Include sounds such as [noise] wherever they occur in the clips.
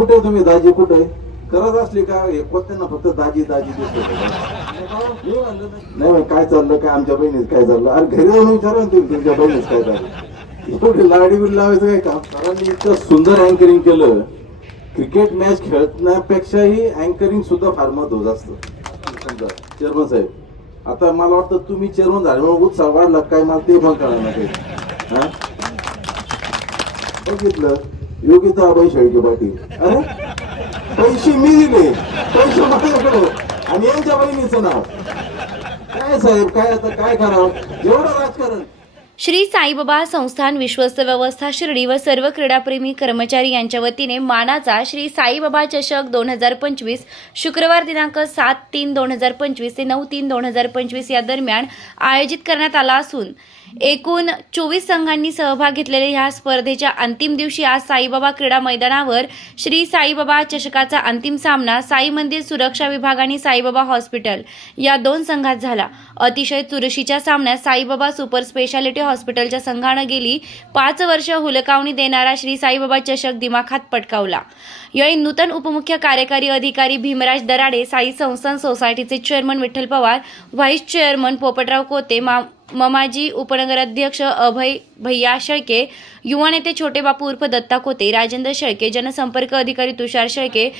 कुठे तुम्ही? दाजी कुठे करत असली का? हे कोत्यांना फक्त दाजी दाजी दिसत नाही काय चाललं? काय आमच्या बहिणीच काय चाललं अरे घरी जाऊन विचारा ना तुम्ही तुमच्या बहिणीच काय चाललं एवढी लाडी बिल लावायचं काय काम? सरांनी इतकं सुंदर अँकरिंग केलं. क्रिकेट मॅच खेळण्यापेक्षाही अँकरिंग सुद्धा फार महत्वाचं असतं. समजा चेअरमन साहेब आता मला वाटतं तुम्ही चेअरमन झाले म्हणून उत्साह वाढला. काय मला ते पण कळणार नाही. बघितलं. योगिता अभय शेळके पाटील. अरे? पैसे मी दिले. पैसे माझ्याकडे. आणि यांच्या बहिणीचं नाव. काय साहेब काय आता काय करावं? एवढं राजकारण. श्री साईबाबा संस्थान विश्वस्त व्यवस्था शिर्डी व सर्व क्रीडाप्रेमी कर्मचारी यांच्या वतीने मानाचा श्री साईबाबा चषक दोन हजार पंचवीस शुक्रवार दिनांक सात तीन दोन हजार पंचवीस ते नऊ तीन दोन हजार पंचवीस या दरम्यान आयोजित करण्यात आला असून एकूण चोवीस संघांनी सहभाग घेतलेल्या ह्या स्पर्धेच्या अंतिम दिवशी आज साईबाबा क्रीडा मैदानावर श्री साईबाबा चषकाचा अंतिम सामना साई मंदिर सुरक्षा विभाग आणि साईबाबा हॉस्पिटल या दोन संघात झाला. अतिशय चुरशीच्या सामन्यात साईबाबा सुपर स्पेशालिटी हॉस्पिटलच्या संघानं गेली. पाच वर्ष हुलकावणी देणारा श्री साईबाबा चषक दिमाखात पटकावला. यावेळी नूतन उपमुख्य कार्यकारी अधिकारी भीमराज दराडे साई संस्थान सोसायटीचे chairman Vitthal Pawar vice chairman Poptrao Kote मा ममाजी उपनगराध्यक्ष अभय भैया शेळके युवा नेते छोटे बापू उर्फ दत्ता कोते राजेंद्र शेळके जनसंपर्क अधिकारी तुषार शेळके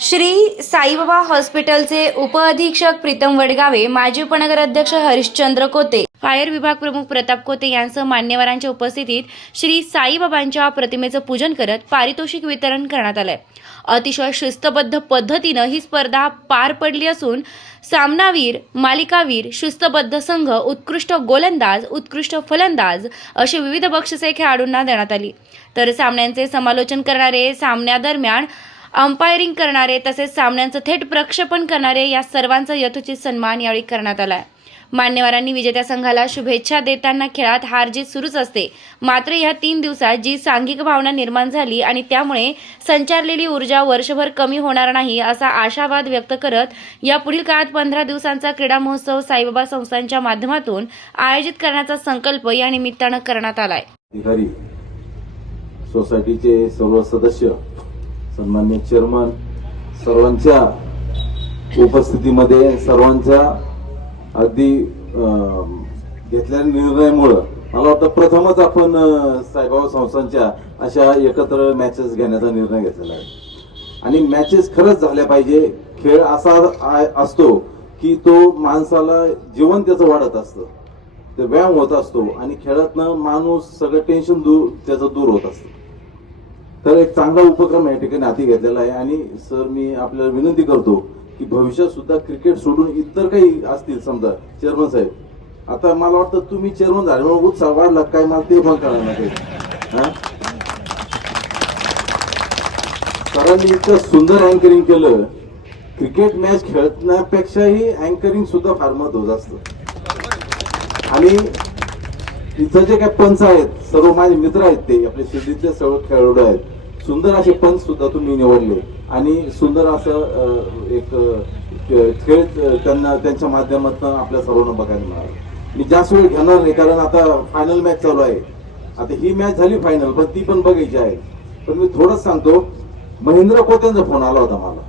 श्री साईबाबा हॉस्पिटलचे उपअधीक्षक प्रीतम वडगावे माजी उपनगराध्यक्ष हरिश्चंद्र कोते फायर विभाग प्रमुख प्रताप कोते यांसह मान्यवरांच्या उपस्थितीत श्री साईबाबांच्या प्रतिमेचं पूजन करत पारितोषिक वितरण करण्यात आलंय. अतिशय शिस्तबद्ध पद्धतीनं ही स्पर्धा पार पडली असून सामनावीर मालिकावीर शिस्तबद्ध संघ उत्कृष्ट गोलंदाज उत्कृष्ट फलंदाज असे विविध बक्षिसे खेळाडूंना देण्यात आली. तर सामन्यांचे समालोचन करणारे सामन्यादरम्यान अंपायरिंग करणारे तसेच सामन्यांचं थेट प्रक्षेपण करणारे या सर्वांचा यथोचित सन्मान यावेळी करण्यात आला आहे मान्यवरांनी विजेत्या संघाला शुभेच्छा देताना खेळात हार जीत सुरूच असते. मात्र या तीन दिवसात जी सांघिक भावना निर्माण झाली आणि त्यामुळे संचारलेली ऊर्जा वर्षभर कमी होणार नाही असा आशावाद व्यक्त करत या पुढील काळात पंधरा दिवसांचा क्रीडा महोत्सव साईबाबा संस्थांच्या माध्यमातून आयोजित करण्याचा संकल्प या निमित्तानं करण्यात आलाय. अधिकारी सोसायटीचे सर्व सदस्य सन्मान्य चेअरमन सर्वांच्या उपस्थितीमध्ये सर्वांच्या अगदी घेतल्या घेतलेल्या निर्णयामुळं. मला वाटतं प्रथमच आपण साईबाबा संस्थांच्या अशा एकत्र मॅचेस घेण्याचा निर्णय घेतलेला आहे. आणि मॅचेस खरंच झाल्या पाहिजे. खेळ असा असतो की तो माणसाला जीवन त्याचं वाढत असतं. ते व्यायाम होत असतो आणि खेळातनं माणूस सगळं टेन्शन दूर त्याचं दूर होत असतं. तर एक चांगला उपक्रम या ठिकाणी हाती घेतलेला आहे. आणि सर मी आपल्याला विनंती करतो की भविष्यात सुद्धा क्रिकेट सोडून इतर काही असतील समजा चेअरमन साहेब. आता मला वाटतं तुम्ही चेअरमन झाले म्हणून उत्साह वाढला काय मला ते पण कळणार नाही. हा? सरांनी इतकं सुंदर अँकरिंग केलं. क्रिकेट मॅच खेळण्यापेक्षाही अँकरिंग सुद्धा फार महत्वाचं असतं. आणि इथं जे काही पंच आहेत सर्व माझे मित्र आहेत ते आपले शिर्डीतले सर्व खेळाडू आहेत. सुंदर असे पंच सुद्धा तुम्ही निवडले. आणि सुंदर असं एक खेळ त्यांना त्यांच्या माध्यमातून आपल्या सर्वांना बघायला मिळाला. मी जास्त वेळ घेणार नाही कारण आता फायनल मॅच चालू आहे. आता ही मॅच झाली फायनल पण ती पण बघायची आहे. पण मी थोडंच सांगतो महेंद्र कोत्यांचा फोन आला होता मला.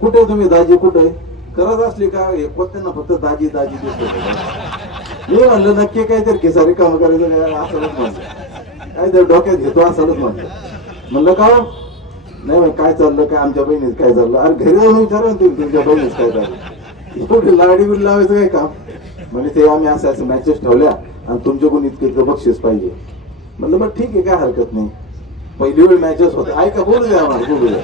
कुठे तुम्ही? दाजी कुठे करत असली का? हे कोत्यांना फक्त दाजी दाजी दिसत मी म्हणलं नक्की काहीतरी केसारी काम करायचं काय असं म्हणलं. काहीतरी डोक्यात घेतो असंच म्हणलं. म्हणलं का हो? नाही काय चाललं काय आमच्या बहिणीत काय चाललं? अरे घरी जाऊन विचारा तुम्ही तुमच्या बहिणीत काय चाललं? एवढी लाडी बिल लावायचं काय काम? म्हणजे ते आम्ही असं असं मॅचेस ठेवल्या आणि तुमच्याकडून इतकं इतकं बक्षीस पाहिजे. म्हणलं बरं ठीक आहे काय हरकत नाही. पहिली वेळ मॅचेस होते. ऐका बोलू द्या आम्हाला बोलू द्या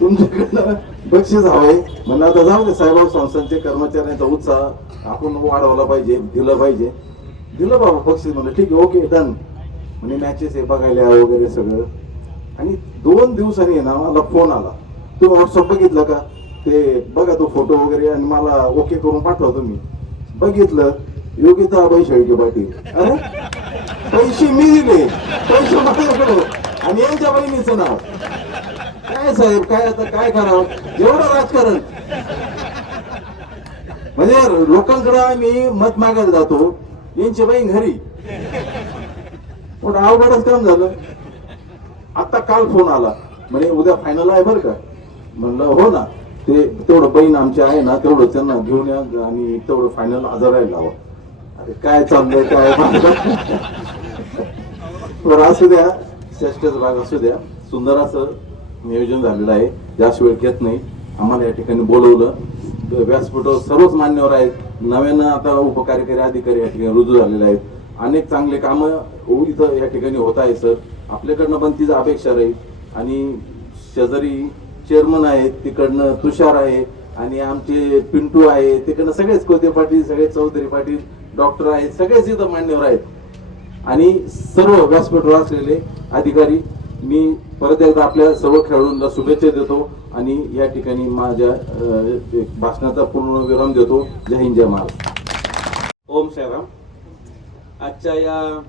तुमच्याकडनं बक्षीस हवंय म्हणलं आता जाऊ दे साहेबराव संस्थांचे कर्मचाऱ्यांचा उत्साह आपण वाढवला पाहिजे दिलं पाहिजे. दिलं बाबा बक्षीस. म्हणलं ठीक आहे ओके डन. म्हणजे मॅचेस आहे बघायला वगैरे सगळं. आणि दोन दिवसांनी ना मला फोन आला. तू व्हॉट्सअप बघितलं का? ते बघा तो फोटो वगैरे आणि मला ओके करून पाठवा तुम्ही. बघितलं योगिता अभय शेळके पाटील. अरे पैसे मी दिले. पैसे माझ्याकडे. आणि यांच्या बहिणीचं नाव. काय साहेब काय आता काय करावं? एवढं राजकारण. म्हणजे लोकांकडे आम्ही मत मागायला जातो. यांची बाई घरी. पण अवघडच काम झालं. आता काल फोन आला. म्हणे उद्या फायनल आहे बरं का? म्हणलं हो ना. ते तेवढं बहीण आमचे आहे ना तेवढं त्यांना घेऊन या आणि तेवढं फायनल आजारायला लावा. अरे काय चाललंय काय बरं असू द्या. श्रेष्ठच भाग असू द्या. सुंदर असं नियोजन झालेलं आहे. जास्त वेळ घेत नाही. आम्हाला या ठिकाणी बोलवलं. तर व्यासपीठावर सर्वच मान्यवर आहेत. नव्यानं आता उपकार्यकारी अधिकारी या ठिकाणी रुजू झालेले आहेत. अनेक चांगले कामं इथं या ठिकाणी होत आहे सर. आपल्याकडनं पण तीच अपेक्षा राहील. आणि शेजारी चेअरमन आहेत तिकडनं तुषार आहे आणि आमचे पिंटू आहे तिकडनं सगळेच कोते पाटील सगळे चौधरी पाटील डॉक्टर आहेत सगळेच इथं मान्यवर आहेत. आणि सर्व व्यासपीठावर असलेले अधिकारी मी परत एकदा आपल्या सर्व खेळाडूंना शुभेच्छा देतो आणि या ठिकाणी माझ्या भाषणाचा पूर्ण विराम देतो. जय हिंद जय महाराज ओम साईराम. आजच्या या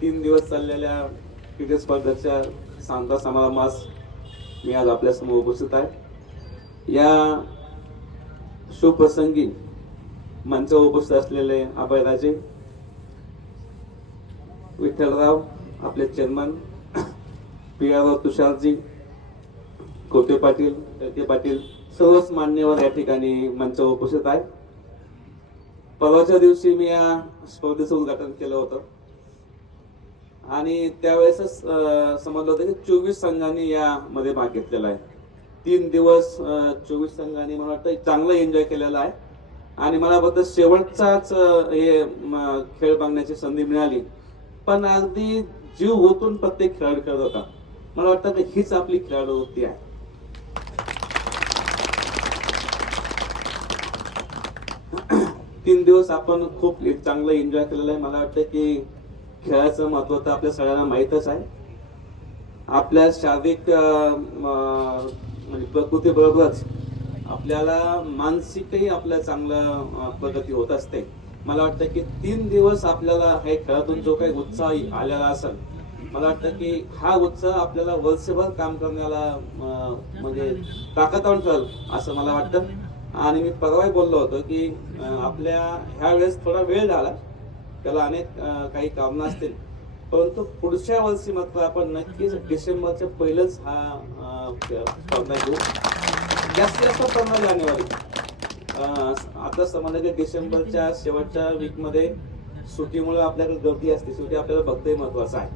तीन दिवस चाललेल्या क्रिकेट स्पर्धेच्या सांगता समारंभास मी आज आपल्यासमोर उपस्थित आहे. या शुभप्रसंगी मंचावर उपस्थित असलेले अभयराजे विठ्ठलराव आपले चेअरमन पी आर तुषारजी कोटे पाटील लडके पाटील सर्वच मान्यवर या ठिकाणी मंचावर उपस्थित आहे. परवाच्या दिवशी मी या स्पर्धेचं उद्घाटन केलं होतं. आणि त्यावेळेसच समजलं होतं की चोवीस संघांनी यामध्ये भाग घेतलेला आहे. तीन दिवस चोवीस संघांनी मला वाटतं चांगलं एन्जॉय केलेला आहे. आणि मला फक्त शेवटचाच हे खेळ बघण्याची संधी मिळाली. पण अगदी जीव ओतून प्रत्येक खेळाडू खेळत होता. मला वाटतं की हीच आपली खेळाडू वृत्ती आहे तीन दिवस आपण खूप चांगलं एन्जॉय केलेलं आहे. मला वाटतं की खेळाचं महत्त्व तर आपल्या सगळ्यांना माहीतच आहे. आपल्या शारीरिक म्हणजे प्रकृतीबरोबरच आपल्याला मानसिकही आपल्या चांगलं प्रगती होत असते. मला वाटतं की तीन दिवस आपल्याला हे खेळातून जो काही उत्साह आलेला असेल मला वाटतं की हा उत्साह आपल्याला वर्षभर काम करण्याला म्हणजे ताकदवान ठरेल असं मला वाटतं. आणि मी परवाही बोललो होतो की आपल्या ह्या वेळेस थोडा वेळ झाला. त्याला अनेक काही कामना असतील. परंतु पुढच्या वर्षी मात्र आपण नक्कीच डिसेंबरच्या पहिलंच हा स्पर्धा घेऊ. जास्तीत जास्त स्पर्धा जानेवारी. आता समजा की डिसेंबरच्या शेवटच्या वीकमध्ये सुट्टीमुळे आपल्याकडे गर्दी असते. सुट्टी आपल्याला बघतही महत्वाचं आहे.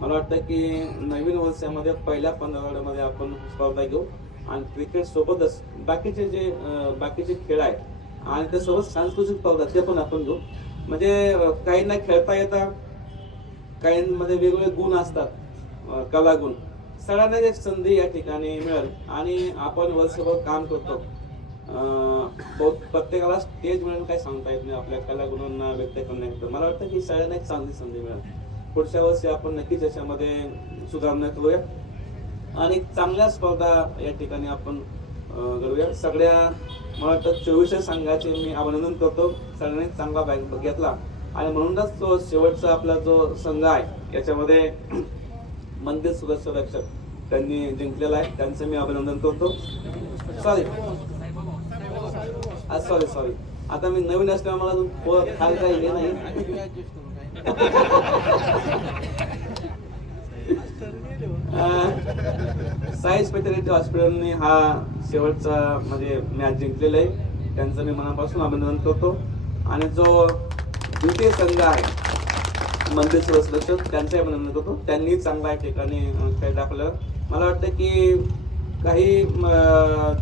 मला वाटतं की नवीन वर्षामध्ये पहिल्या पंधरवड्यामध्ये आपण स्पर्धा घेऊ. आणि क्रिकेट सोबतच बाकीचे जे बाकीचे खेळ आहेत आणि त्यासोबत सांस्कृतिक स्पर्धा ते पण आपण घेऊ. म्हणजे काहींना खेळता येतात काहींमध्ये वेगवेगळे गुण असतात कलागुण. सगळ्यांना एक संधी या ठिकाणी मिळेल. आणि आपण वर्षभर काम करतो. प्रत्येकाला स्टेज मिळून काही सांगता येत नाही आपल्या कलागुणांना व्यक्त करण्याकरता मला वाटतं की सगळ्यांना एक चांगली संधी मिळेल. पुढच्या वर्षी आपण नक्कीच याच्यामध्ये सुधारणा करूया. आणि चांगल्या स्पर्धा या ठिकाणी आपण घडूया सगळ्या मला वाटतं चोवीसशे संघाचे मी अभिनंदन करतो. सगळ्यांनी चांगला भाग घेतला आणि म्हणूनच तो शेवटचा आपला जो संघ आहे याच्यामध्ये मंदिर सुरक्षा रक्षक त्यांनी जिंकलेला आहे. त्यांचं मी अभिनंदन करतो. सॉरी सॉरी सॉरी आता मी नवीन असल्यामुळे मला खाल काही हे नाही. [laughs] [laughs] साई स्पेशालिटी हॉस्पिटलने हा शेवटचा म्हणजे मॅच जिंकलेला आहे. त्यांचं मी मनापासून अभिनंदन करतो. आणि जो द्वितीय संघ आहे मंदिर सुरक्षक त्यांचंही अभिनंदन करतो. त्यांनी चांगल्या ठिकाणी खेळ दाखवलं. मला वाटतं की काही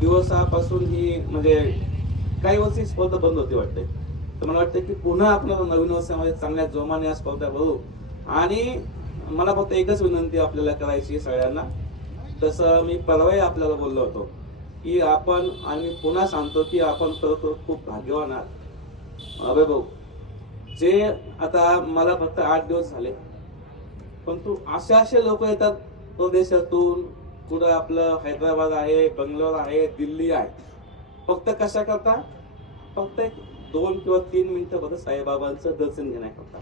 दिवसापासून ही म्हणजे काही वर्षी स्पर्धा बंद होती वाटते. तर मला वाटतं की पुन्हा आपण नवीन वर्षामध्ये चांगल्या जोमाने या स्पर्धा भरू आणि मला फक्त एकच विनंती आपल्याला करायची सगळ्यांना. तसं मी परवाही आपल्याला बोललो होतो की आपण आणि पुन्हा सांगतो की आपण खरोखर खूप भाग्यवान आहात. अभय भाऊ जे आता मला फक्त आठ दिवस झाले परंतु असे असे लोक येतात परदेशातून कुठं आपलं हैदराबाद आहे बंगलोर आहे दिल्ली आहे. फक्त कशा करता फक्त एक दोन किंवा तीन मिनिटं फक्त साईबाबांचं दर्शन घेण्याकरता.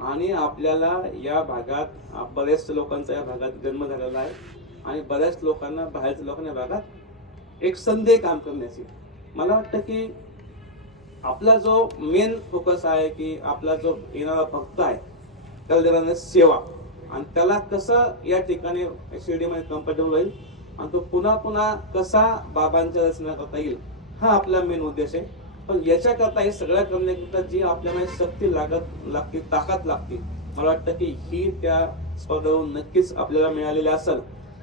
आणि आपल्याला या भागात बऱ्याच लोकांचा या भागात जन्म झालेला आहे. आणि बऱ्याच लोकांना बाहेरच्या लोकांना या भागात एक संधी काम करण्याची. मला वाटतं की आपला जो मेन फोकस आहे की आपला जो येणारा भक्त आहे त्याला देणारा सेवा. आणि त्याला कसं या ठिकाणी शिर्डीमध्ये कम्फर्टेबल होईल? आणि तो पुन्हा पुन्हा कसा बाबांच्या रचना करता येईल? हा आपला मेन उद्देश आहे. पण याच्याकरता हे सगळ्या करण्याकरता जी आपल्याला शक्ती लागत लागते ताकद लागते मला वाटतं की ही त्या स्पर्धेवरून नक्कीच आपल्याला मिळालेली असेल.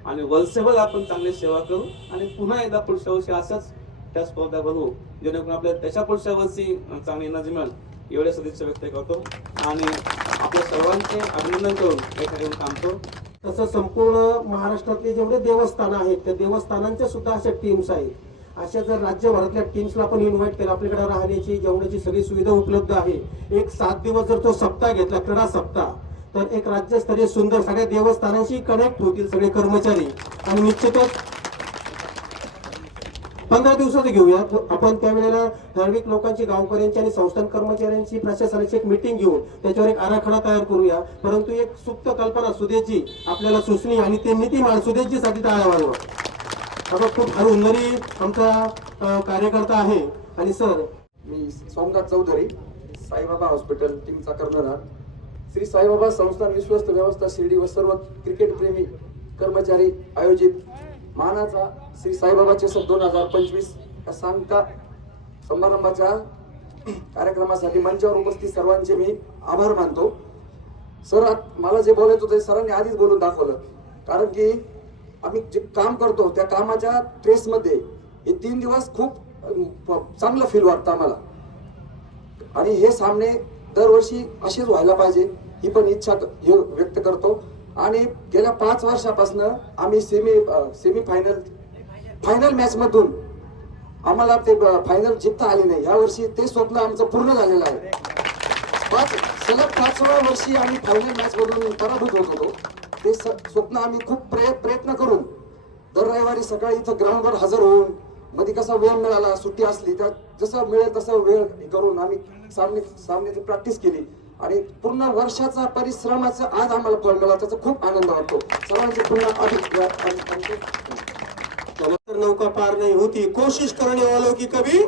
आणि वर्षभर आपण चांगली सेवा करू आणि पुन्हा एकदा पुढच्या वर्षी असंच त्या स्पर्धा बनवू जेणेकरून आपल्याला त्याच्या पुढच्या वर्षी चांगली एनर्जी मिळेल. एवढ्या सदिच्छा व्यक्त करतो आणि आपल्या सर्वांचे अभिनंदन करून या ठिकाणी थांबतो. तसं संपूर्ण महाराष्ट्रातले जेवढे देवस्थान आहेत त्या देवस्थानांच्या सुद्धा अशा टीम्स आहेत. अशा जर राज्यभरातल्या टीम्सला आपण इन्व्हाइट केलं आपल्याकडे राहण्याची जेवणाची सगळी सुविधा उपलब्ध आहे. एक सात दिवस जर तो सप्ताह घेतला क्रीडा सप्ताह तर एक राज्यस्तरीय सुंदर सगळ्या देवस्थानांशी कनेक्ट होतील सगळे कर्मचारी. आणि निश्चितच पंधरा दिवसाचं घेऊया आपण त्यावेळेला धार्मिक लोकांची गावकऱ्यांची आणि संस्थान कर्मचाऱ्यांची प्रशासनाची एक मिटिंग घेऊन त्याच्यावर एक आराखडा तयार करूया. परंतु एक सुप्त कल्पना सुदेची आपल्याला सुचणी आणि ते नीती मान सुदेचीसाठी टाळ्या व्हावं आता खूप हरहुन्नरी आमचा कार्यकर्ता आहे. आणि सर मी सोमनाथ चौधरी साईबाबा हॉस्पिटल टीमचा कर्णधार. श्री साईबाबा संस्थान विश्वस्त व्यवस्था शिर्डी व सर्व क्रिकेट प्रेमी कर्मचारी आयोजित मानाचा श्री साईबाबा चषक दोन हजार पंचवीस या सांगता समारंभाच्या कार्यक्रमासाठी मंचावर उपस्थित सर्वांचे मी आभार मानतो. सर मला जे बोलायचं होतं ते सरांनी आधीच बोलून दाखवलं. कारण की आम्ही जे काम करतो त्या कामाच्या ट्रेसमध्ये हे तीन दिवस खूप चांगलं फील वाटतं आम्हाला. आणि हे सामने दरवर्षी असेच व्हायला पाहिजे ही पण इच्छा व्यक्त करतो. आणि गेल्या पाच वर्षापासून आम्ही semi semi final final match मधून आम्हाला ते फायनल जिंकता आले नाही. या वर्षी ते स्वप्न आमचं पूर्ण झालेलं आहे. पाच सलग पाच सोळा वर्षी आम्ही फायनल मॅच मधून पराभूत होत होतो. ते स्वप्न आम्ही खूप प्रय प्रयत्न करून दर रविवारी सकाळी इथं ग्राउंडवर हजर होऊन मध्ये कसा वेळ मिळाला सुट्टी असली त्या जसं मिळेल तसं वेळ करून आम्ही सामने सामन्याची प्रॅक्टिस केली. आणि पूर्ण वर्षाचा परिश्रमाचा आज आम्हाला फळ मिळाला त्याचा खूप आनंद वाटतो. सर्वांचे पुन्हा अधिक तर नौका पार नाही होती. कोशिश करणे आलो की कभी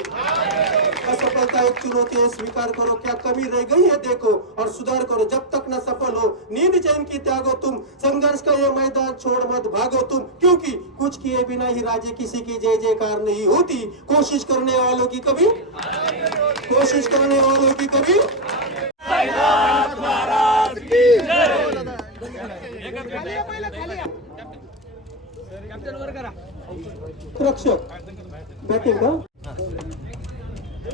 असफलता एक चुनौती है, स्वीकार करो, क्या कमी रह गई है देखो और सुधार करो, जब तक न सफल हो। नींद चैन की त्यागो तुम, संघर्ष का ये मैदान छोड़ मत भागो तुम, क्योंकि कुछ किए बिना ही राजे किसी की जय जयकार नहीं होती। कोशिश करने वालों की कभी? कोशिश करने वालों की कभी? रक्षक बॅटिंग का